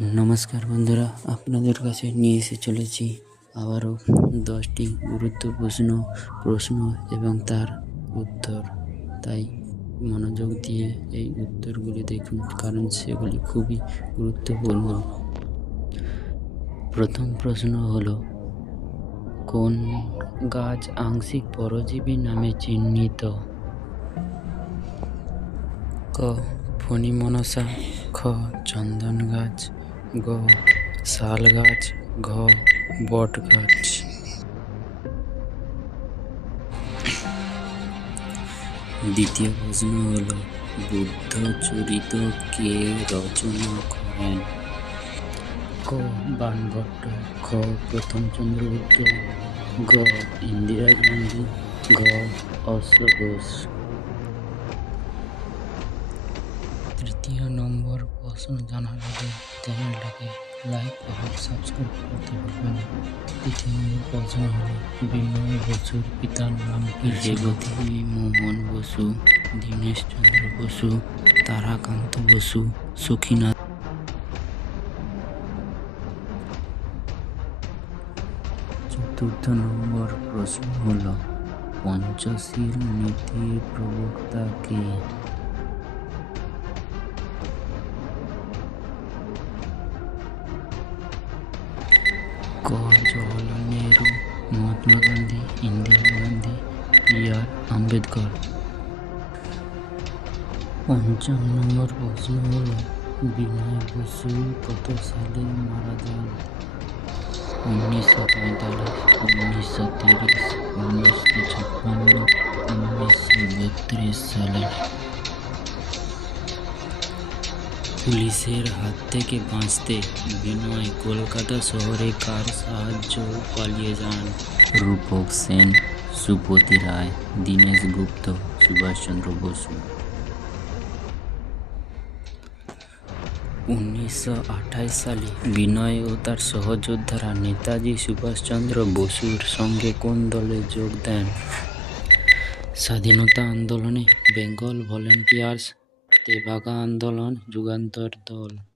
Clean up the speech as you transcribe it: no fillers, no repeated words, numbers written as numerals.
নমস্কার বন্ধুরা, আপনাদের কাছে নিয়ে এসে চলেছি আবারও 10টি গুরুত্বপূর্ণ প্রশ্ন এবং তার উত্তর। তাই মনোযোগ দিয়ে এই উত্তরগুলি দেখুন, কারণ সেগুলি খুবই গুরুত্বপূর্ণ। প্রথম প্রশ্ন হলো, কোন গাছ আংশিক পরজীবী নামে চিহ্নিত? ক. ফণী মনসা, খ. চন্দন গাছ, গ. শাল গাছ, ঘ. বট গাছ। দ্বিতীয় প্রশ্ন হলো, বুদ্ধ চরিত কে রচনা করেন? ক. বাণভট্ট, খ. প্রথম চন্দ্রগুপ্ত, গ. ইন্দিরা গান্ধী, ঘ. অশোক ঘোষ। তৃতীয় নম্বর প্রশ্ন জানার আগে চ্যানেলটাকে লাইক এবং সাবস্ক্রাইব করতে ভুলবেন না। তৃতীয় নম্বর প্রশ্ন হল, বিনয় বসুর পিতার নাম কি? রেবতী মোহন বসু, দীনেশ চন্দ্র বসু, তারাকান্ত বসু, সখীনাথ। চতুর্থ নম্বর প্রশ্ন হল, পঞ্চশীল নীতির প্রবক্তা কে? ক. জওহরলাল নেহরু, মহাত্মা গান্ধী, ইন্দিরা গান্ধী, বি.আর. আম্বেদকর। পঞ্চম নম্বর প্রশ্ন হল, বিনয় বসু কত সালে মারা যান? 1945, 1930, 1956, 1932 সালে। পুলিশের হাত থেকে বাঁচতে বিনয় কলকাতা শহরে কার সাহায্য পালিয়ে যান? রূপক সেন, সুপতি রায়, দীনেশ গুপ্ত, সুভাষচন্দ্র বসু। 1928 সালে বিনয় ও তার সহযোদ্ধারা নেতাজি সুভাষচন্দ্র বসুর সঙ্গে কোন দলে যোগ দেন? স্বাধীনতা আন্দোলনে, বেঙ্গল ভলেন্টিয়ার্স, তেভাগা আন্দোলন, যুগান্তর দল।